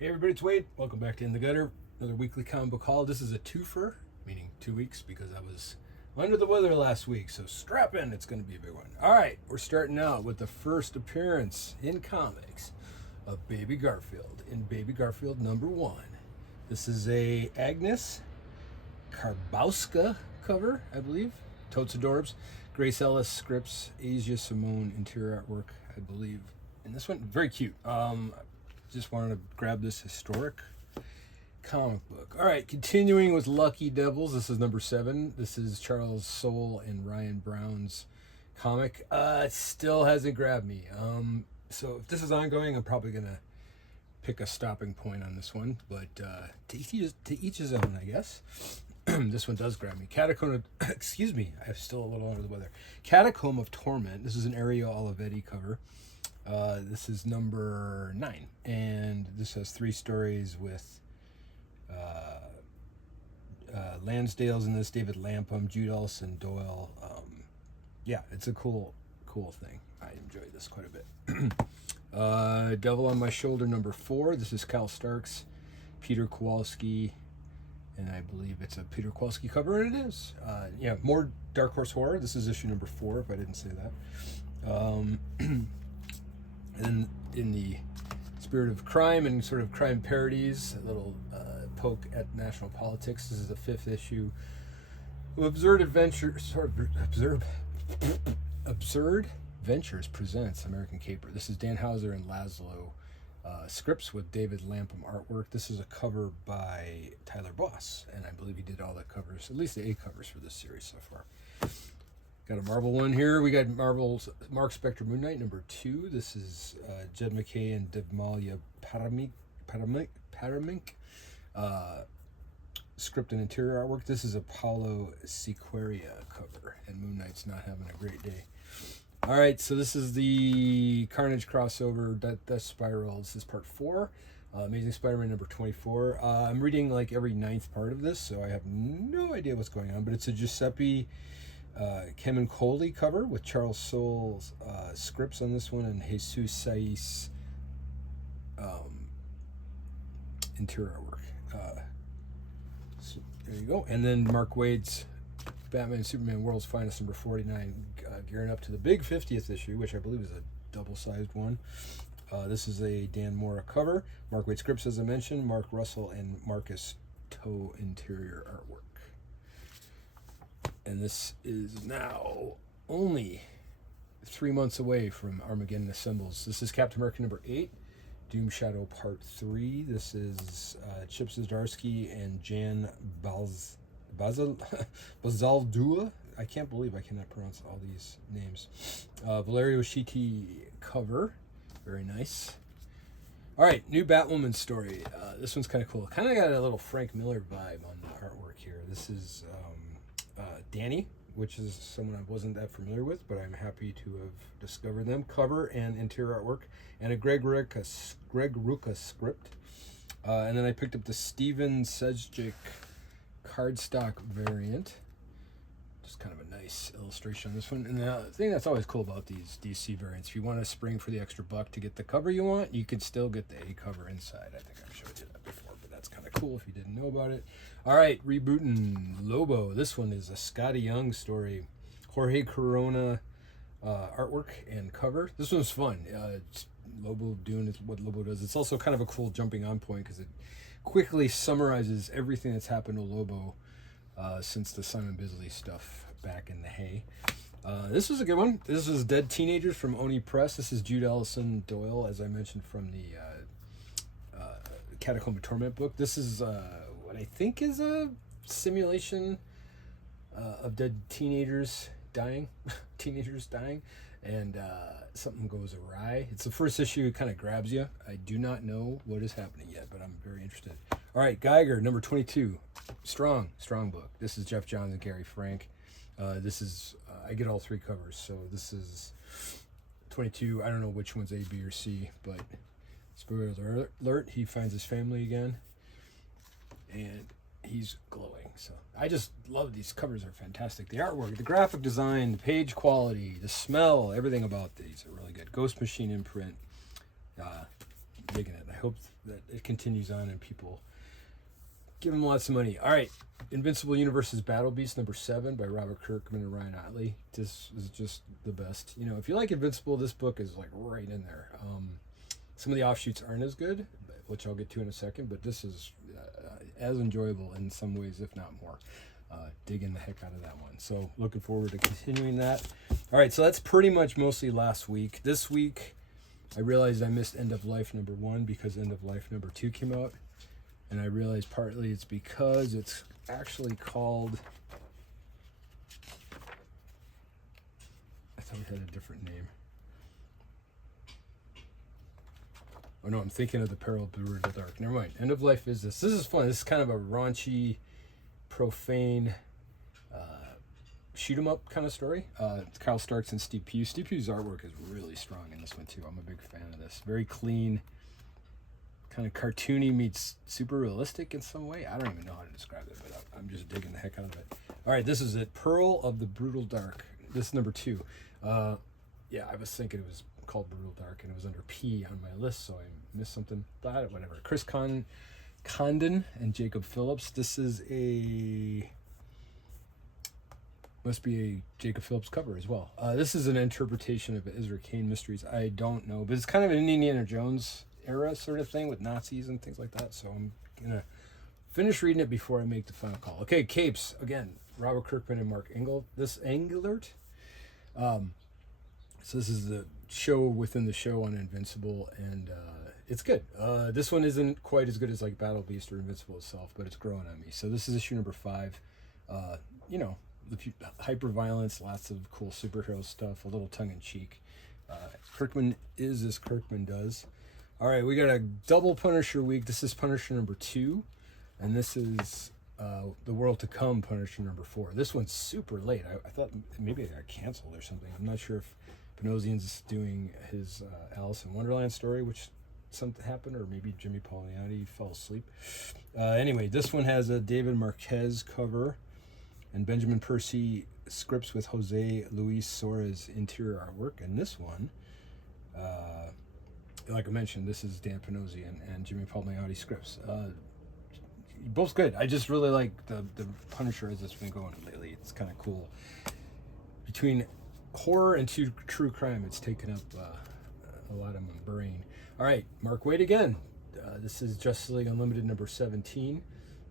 Hey everybody, it's Wade. Welcome back to In the Gutter, another weekly comic book haul. This is a two-fer, meaning 2 weeks because I was under the weather last week, so strap in, it's going to be a big one. All right, we're starting out with the first appearance in comics of Baby Garfield, in Baby Garfield #1. This is a Agnes Karbowska cover, I believe. Totes Adorbs. Grace Ellis scripts, Asia Simone interior artwork, I believe. And this one, very cute. Just wanted to grab this historic comic book. All right, continuing with Lucky Devils. This is #7. This is Charles Soule and Ryan Brown's comic. It still hasn't grabbed me. So if this is ongoing, I'm probably gonna pick a stopping point on this one. But to each his own, I guess. This one does grab me. Catacomb. Excuse me. I'm still a little under the weather. Catacomb of Torment. This is an Ariel Olivetti cover. This is #9, and this has 3 stories with Lansdale's in this, David Lapham, Jude Olson, Doyle. Yeah, it's a cool thing. I enjoyed this quite a bit. Devil on My Shoulder #4. This is Cal Starks, Peter Kowalski, and I believe it's a Peter Kowalski cover, and it is. Yeah, more Dark Horse Horror. This is issue #4, if I didn't say that. And in the spirit of crime and sort of crime parodies, a little poke at national politics. This is the 5th issue of Absurd Ventures presents American Caper. This is Dan Hauser and Laszlo. Scripts with David Lapham artwork. This is a cover by Tyler Boss, and I believe he did all the covers, at least the 8 covers for this series so far. Got a Marvel one here. We got Marvel's Mark Spector Moon Knight #2. This is Jed McKay and Devmalia Paramink. Script and interior artwork. This is Apollo Sequeria cover, and Moon Knight's not having a great day. All right, so this is the Carnage crossover, Death Spiral. This is part 4. Amazing Spider-Man #24. I'm reading like every 9th part of this, so I have no idea what's going on, but it's a Giuseppe Camuncoli cover with Charles Soule's scripts on this one, and Jesus Saiz interior artwork. So there you go. And then Mark Waid's Batman and Superman World's Finest #49, gearing up to the big 50th issue, which I believe is a double-sized one. This is a Dan Mora cover. Mark Waid scripts, as I mentioned. Mark Russell and Marcus Toe interior artwork. And this is now only 3 months away from Armageddon Assembles. This is Captain America #8, Doom Shadow Part 3. This is Chip Zdarsky and Jan Bazaldua. I can't believe I cannot pronounce all these names. Valerio Schiti cover. Very nice. All right, new Batwoman story. This one's kind of cool. Kind of got a little Frank Miller vibe on the artwork here. This is Danny, which is someone I wasn't that familiar with, but I'm happy to have discovered them. Cover and interior artwork, and a Greg Rucka script. And then I picked up the Steven Sejic cardstock variant. Just kind of a nice illustration on this one. And the thing that's always cool about these DC variants, if you want to spring for the extra buck to get the cover you want, you can still get the A cover inside. I think I've showed you that before, but that's kind of cool if you didn't know about it. All right, rebooting Lobo. This one is a Scotty Young story. Jorge Corona artwork and cover. This one's fun. It's Lobo doing what Lobo does. It's also kind of a cool jumping on point because it quickly summarizes everything that's happened to Lobo since the Simon Bisley stuff back in the hay. This was a good one. This was Dead Teenagers from Oni Press. This is Jude Ellison Doyle, as I mentioned, from the Catacomb of Torment book. This is what I think is a simulation of dead teenagers dying, and something goes awry. It's the first issue. It kind of grabs you. I do not know what is happening yet, but I'm very interested. All right, Geiger #22, strong book. This is Jeff Johns and Gary Frank. This is I get all 3 covers, so this is 22. I don't know which one's A, B, or C, but spoiler alert: he finds his family again, and he's glowing. So I just love these covers. Are fantastic. The artwork, the graphic design, the page quality, the smell, everything about these are really good. Ghost Machine imprint. digging it. I hope that it continues on and people give him lots of money. All right, Invincible Universe's Battle Beast #7 by Robert Kirkman and Ryan Ottley. This is just the best. You know, if you like Invincible, this book is like right in there. Some of the offshoots aren't as good, which I'll get to in a second, but this is as enjoyable in some ways, if not more. Digging the heck out of that one. So looking forward to continuing that. All right, so that's pretty much mostly last week. This week, I realized I missed End of Life #1 because End of Life #2 came out. And I realized partly it's because it's actually called... I thought we had a different name. Oh no, I'm thinking of The Peril of Brewer in the Dark. Never mind. End of Life is this. This is fun. This is kind of a raunchy, profane, shoot 'em up kind of story. It's Kyle Starks and Steve Pugh. Steve Pugh's artwork is really strong in this one too. I'm a big fan of this. Very clean, kind of cartoony meets super realistic in some way. I don't even know how to describe it, but I'm just digging the heck out of it. All right, this is it. Pearl of the Brutal Dark. This is #2. Yeah, I was thinking it was called Brutal Dark, and it was under P on my list, so I missed something. But whatever. Chris Condon and Jacob Phillips. This is must be a Jacob Phillips cover as well. This is an interpretation of Ezra Cain Mysteries. I don't know, but it's kind of an Indiana Jones era sort of thing with Nazis and things like that. So I'm gonna finish reading it before I make the final call. Okay, Capes again. Robert Kirkman and Mark Englert. So this is the show within the show on Invincible, and it's good. This one isn't quite as good as like Battle Beast or Invincible itself, but it's growing on me. So this is issue #5. You know, the hyper violence, lots of cool superhero stuff, a little tongue in cheek. Kirkman is as Kirkman does. All right, we got a double Punisher week. This is Punisher #2, and this is The World to Come Punisher #4. This one's super late. I thought maybe it got canceled or something. I'm not sure if Panosian's doing his Alice in Wonderland story, which something happened, or maybe Jimmy Palmiotti fell asleep. Anyway, this one has a David Marquez cover and Benjamin Percy scripts with Jose Luis Suarez interior artwork. And this one, like I mentioned, this is Dan Panosian and Jimmy Palmiotti scripts. Both good. I just really like the Punisher as it's been going lately. It's kind of cool. Between horror and true crime, it's taken up a lot of my brain. All right, Mark Waid again. This is Justice League Unlimited #17.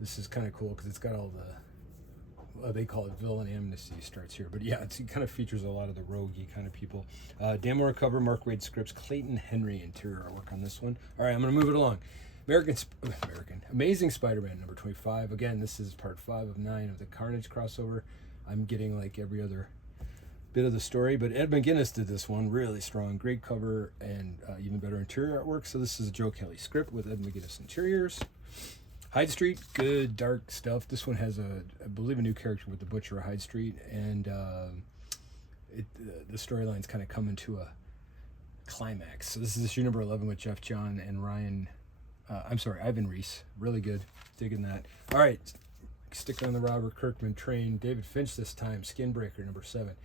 This is kind of cool because it's got all the, they call it villain amnesty starts here. But yeah, it kind of features a lot of the roguey kind of people. Dan Moore cover, Mark Waid scripts, Clayton Henry interior artwork on this one. All right, I'm going to move it along. Amazing Spider-Man #25. Again, this is part 5 of 9 of the Carnage crossover. I'm getting like every other bit of the story, but Ed McGuinness did this one really strong. Great cover and even better interior artwork. So this is a Joe Kelly script with Ed McGuinness interiors. Hyde Street, good dark stuff. This one has I believe a new character with the Butcher of Hyde Street, and the storyline's kind of coming to a climax. So this is issue #11 with Jeff John and Ivan Reese. Really good. Digging that. All right, sticking on the Robert Kirkman train. David Finch this time. Skinbreaker #7.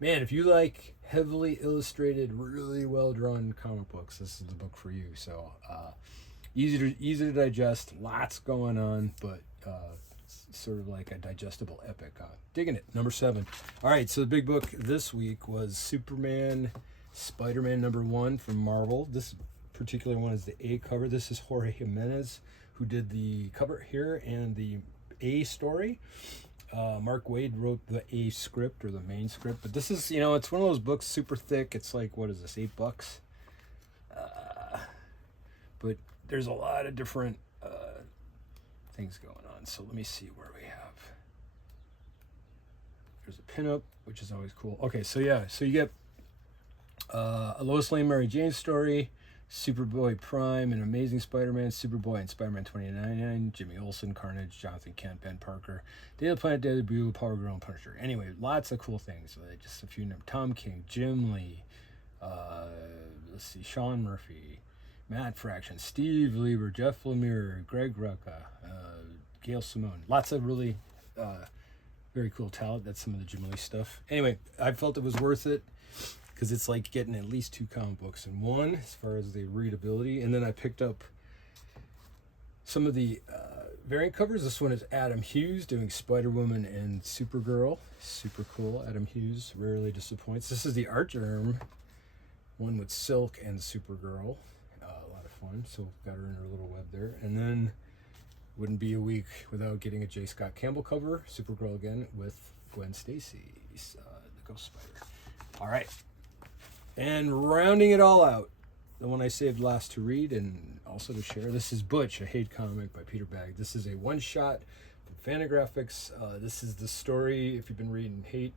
Man, if you like heavily illustrated, really well drawn comic books, this is the book for you. So easy to digest. Lots going on, but sort of like a digestible epic. Digging it. #7. All right, so the big book this week was Superman, Spider-Man #1 from Marvel. This particular one is the A cover. This is Jorge Jimenez who did the cover here and the A story. Mark Waid wrote the A script or the main script, but this is, it's one of those books super thick. It's like, what is this, $8? But there's a lot of different things going on. So let me see where we have. There's a pinup, which is always cool. Okay, so yeah, so you get a Lois Lane Mary Jane story, Superboy Prime, and Amazing Spider-Man, Superboy and Spider-Man 2099, Jimmy Olsen, Carnage, Jonathan Kent, Ben Parker, Day of the Planet, Daily Bugle, Power Girl, and Punisher. Anyway, lots of cool things. Just a few names. Tom King, Jim Lee, let's see, Sean Murphy, Matt Fraction, Steve Lieber, Jeff Lemire, Greg Rucka, Gail Simone. Lots of really very cool talent. That's some of the Jim Lee stuff. Anyway, I felt it was worth it. because it's like getting at least 2 comic books in one as far as the readability. And then I picked up some of the variant covers. This one is Adam Hughes doing Spider-Woman and Supergirl. Super cool. Adam Hughes rarely disappoints. This is the Art Germ one with Silk and Supergirl. A lot of fun. So got her in her little web there. And then wouldn't be a week without getting a J. Scott Campbell cover. Supergirl again with Gwen Stacy, the Ghost Spider. All right. And rounding it all out, the one I saved last to read and also to share, this is Butch, a hate comic by Peter Bagge. This is a one-shot from Fantagraphics. This is the story, if you've been reading Hate,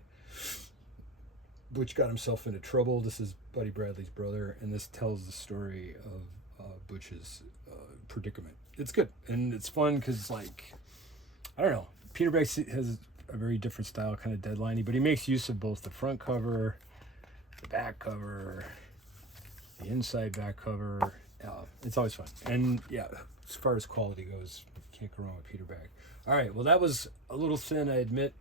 Butch got himself into trouble. This is Buddy Bradley's brother, and this tells the story of Butch's predicament. It's good, and it's fun because, like, I don't know, Peter Bagge has a very different style, kind of deadline-y, but he makes use of both the front cover, the back cover, the inside back cover. It's always fun. And yeah, as far as quality goes, can't go wrong with Peter Bagge. All right, well, that was a little thin, I admit,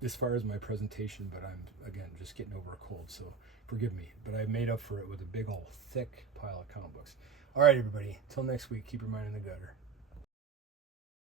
as far as my presentation, but I'm, again, just getting over a cold, so forgive me. But I made up for it with a big old thick pile of comic books. All right, everybody, until next week, keep your mind in the gutter.